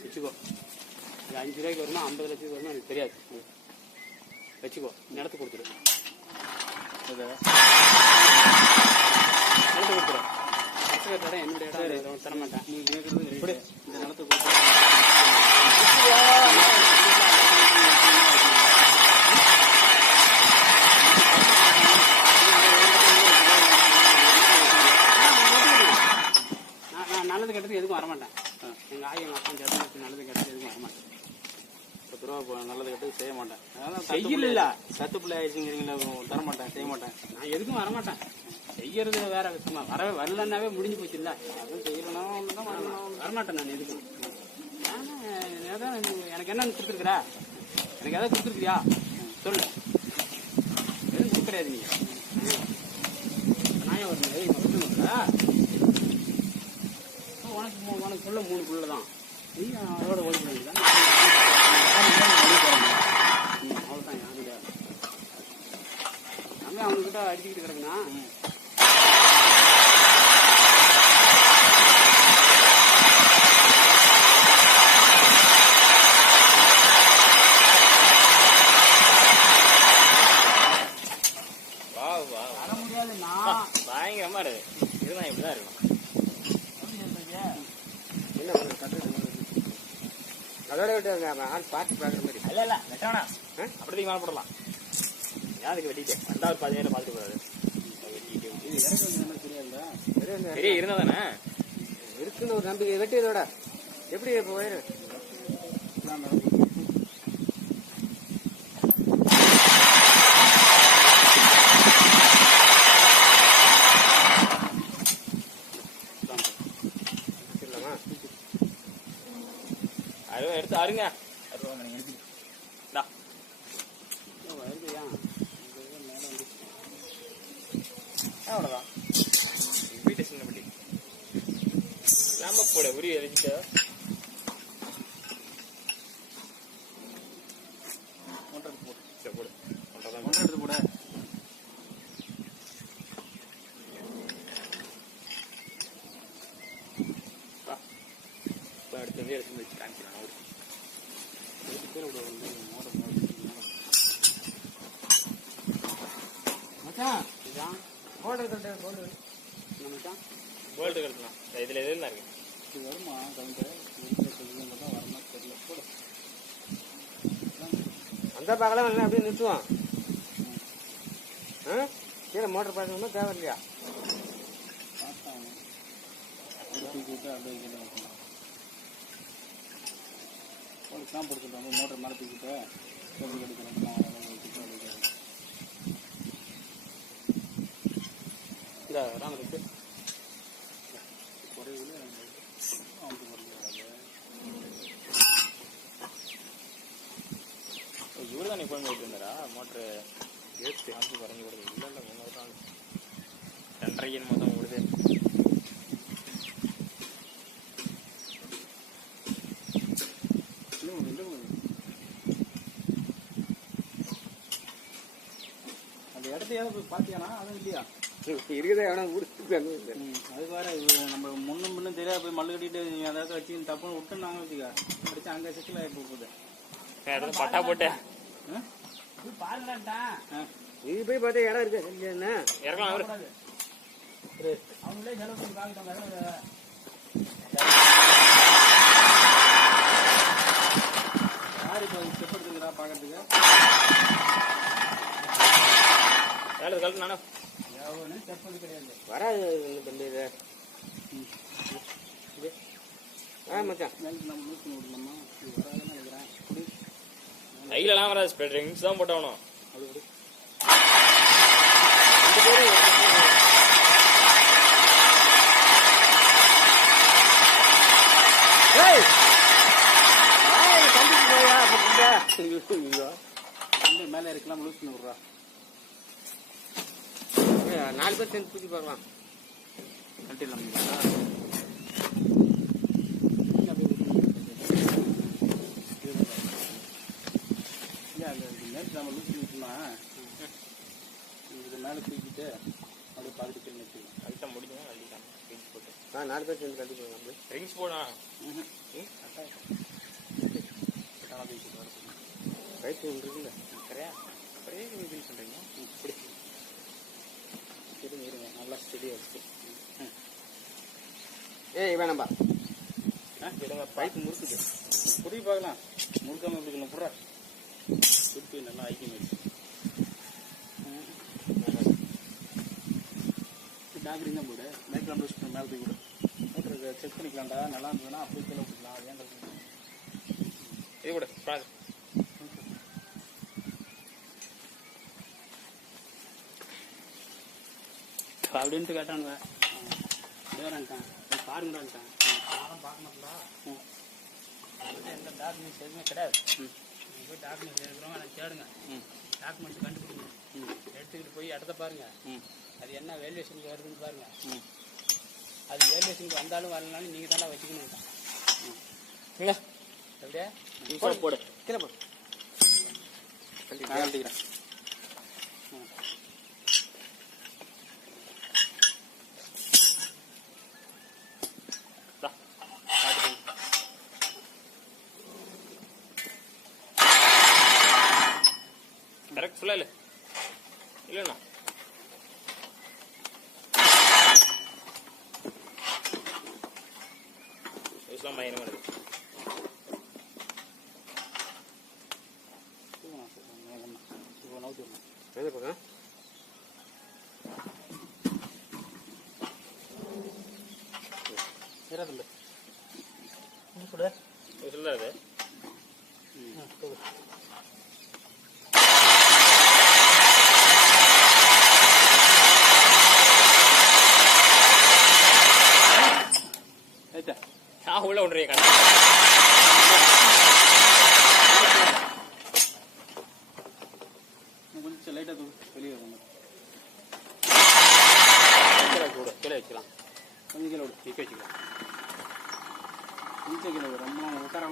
வச்சுக்கோ. இது அஞ்சு ரூபாய்க்கு வருமா ஐம்பது லட்சத்துக்கு வருமா எனக்கு தெரியாது. வச்சுக்கோ. நிலத்து கொடுத்துரு. நிலத்து கொடுத்துரு. என்னுடைய இடம். தர மாட்டேன் நீ கேட்கறது இப்படி இந்த நிலத்தை கொடுத்து நான் நான் நல்லது கெட்டது எதுக்கும் வரமாட்டேன். எங்க ஆய் எங்க அப்பா சேர்த்து நல்லது கெட்டது எதுக்கும் வரமாட்டேன். பத்து ரூபா இப்போ நல்லது கெட்டது செய்ய மாட்டேன். அதனால செய்யல. சத்து பிள்ளை ஆயிடுச்சுங்கிறீங்களா தர மாட்டேன் செய்ய மாட்டேன். நான் எதுக்கும் வரமாட்டேன். செய்யறது வேற விஷயமா. வர வரலன்னாவே முடிஞ்சு போச்சு இல்ல. அதுவும் செய்யலனா ஒன்று வரமாட்டேன் நான் எதுக்கும். எனக்கு என்ன கொடுத்துருக்குறா? எனக்கு எதாவது கொடுத்துருக்கியா? சொல்லு. எதுவும் கொடுக்குறாது நீ. நான் ஏன் வரணும் எதுவும் இங்க வரணும்ல? உனக்கு மூ- உனக்கு புள்ள மூணு புள்ள தான் நீ அதோட ஓடி போய் அவ்வளோதான் யாருங்க நம்ம அவனுக்கிட்ட அடிச்சுக்கிட்டு கிடக்குனா? வா வா. வர முடியாது நான். பயங்கரமா இருக்கு. இதுதான் இப்படிதான் இருக்கும் என்ன ஒரு கட்டு அதோட விட்டு ஆள் பார்த்து பார்க்குற மாதிரி. இல்ல இல்ல வெட்டானா அப்படி மேல போடலாம். யாருக்கு வெட்டிட்டு? வந்தா ஒரு பதினேழு பார்த்துட்டு தெரியாதுல்ல பெரிய இருந்தா தானே இருக்குன்னு ஒரு நம்பிக்கை. வெட்டி இதோட எப்படி இப்போ வயிறு? இந்தா அவ்வளோதான் வீட்டை சின்ன பட்டி போட உரி எரிச்சிட்ட போல்டர் கட்டு மச்சான் வேர்ல்டு கட்டலாம் இதுல எது இருக்கு? இது வருமா? கவுண்ட் தான் வரமா தெரியல. போடு. அந்த பக்கம் வந்து அப்படியே நிறுத்துவான். ஆ? கீழே மோட்டர் பார்க்கணுமா தேவை இல்லையா பார்த்தான். தூக்கி விட்டு அப்படியே கீழே வைக்கணும் போலீஸ் தான் போட்டுருக்காங்க மோட்டர் மேலே தூக்கிட்டு எப்படி கிடைக்கணும் ராமருக்கு குறைவில் வரல இவரு தான் இப்போ போயிட்டு இருந்தாரா மோட்ரு ஏற்று ஆச்சு குறைஞ்சி கொடுது இல்லை இல்லை மூணு வருஷம் ஆகுது ரெண்டரை மொத்தம் ஓடுது இன்னும் ரெண்டு மூணு அந்த இடத்தையாவது போய் பார்த்தியானா அதுவும் இல்லையா? இருக்குதா எவனா ஊருக்கு அது வேற இது நம்ம முன்னும் முன்னும் தெரியாது போய் மல்லு கட்டிட்டு இடத்துல வச்சு தப்புன்னு விட்டு நாங்கள் வச்சுக்க. அடிச்சு அங்கே சிக்கல் ஆகி போகுது. இடத்துல பட்டா போட்டு. பாருங்கடா இது போய் பார்த்தா இடம் இருக்கு? இல்லையா இறங்கலாம் அவங்களே செலவு பண்ணி பார்க்கிட்டாங்க கழட்டு நானும் வராது இந்த தம்பி இது. ஆ மச்சான். கையிலலாம் வராது ஸ்பெட் ரிங்ஸ் தான்! வாயை கண்டிச்சு போயா, அப்படின்டா. ஐயோ, ஐயோ. வந்து மேலே இருக்கலாம் லூஸ் பண்ணி விட்றா நாலு பேர் சேர்ந்து தூக்கி பார்க்கலாம் கட்டிடலாம் நம்ம லூஸ் பண்ணி விட்டோம்னா இது மேலே தூக்கிட்டு அப்படியே பாதிட்டு வச்சுக்கலாம் அதுதான் முடியும் அள்ளிக்கலாம் பிரிச்சு போட்டு ஆ நாலு பேர் சேர்ந்து கட்டி போகலாம் அப்படி ரிங்ஸ் போடா ம்ஹும். ரைட் ஒன்று இருக்குல்ல சரியா அப்படியே இப்படி இருங்க இருங்க நல்லா ஸ்டெடியாக வச்சு ஏய் வேணாம்பா ஆ விடுங்க பைப்பு முறுக்குது. புரிய பார்க்கலாம். முறுக்காம எப்படி இருக்கலாம் புறா திருப்பி நல்லா ஐக்கியம் டாக்டர் தான் போடு. பேக்ரவுண்ட் வச்சுட்டு மேலே போய் விடு மோட்டருக்கு செக் பண்ணிக்கலாம்டா. நல்லா இருந்ததுன்னா அப்படியே கீழே விட்டுக்கலாம் ஏன்? இது கூட பாரு. அப்படின்ட்டு கேட்டானுங்க. வேறான்ட்டான் பாருங்கடான்ட்டான் யாரும் பார்க்க மாட்டா எந்த டாக்குமெண்ட்ஸ் எதுவுமே கிடையாது. போய் டாக்குமெண்ட்ஸ் எடுக்கிறவங்க எனக்கு தேடுங்க. டாக்குமெண்ட்ஸ் கண்டுபிடிங்க. எடுத்துக்கிட்டு போய் இடத்த பாருங்க. அது என்ன வேல்யூஷனுக்கு வருதுன்னு பாருங்க. அது வேல்யூஷனுக்கு வந்தாலும் வரலனாலும் நீங்கள் தானே வச்சுக்கணும் இல்லை எப்படியா போடு. கீழே நான் ஃபுல்லாக இல்லை இல்லைண்ணா இஸ்லாம் பயணம் வருது இப்போ நவுத்தி விடணும் எந்த பக்கம் இராதில்லை இதில் அது ஆயிட்டா உள்ள விட்றீங்க கண்ணா கொஞ்சம் லைட்டாக வெளியே கீழே கூட கீழே வச்சுக்கலாம் கொஞ்சம் கீழே விடு. நிற்க வச்சுக்கலாம் கொஞ்சம் கீழே விடு ரொம்ப உட்கார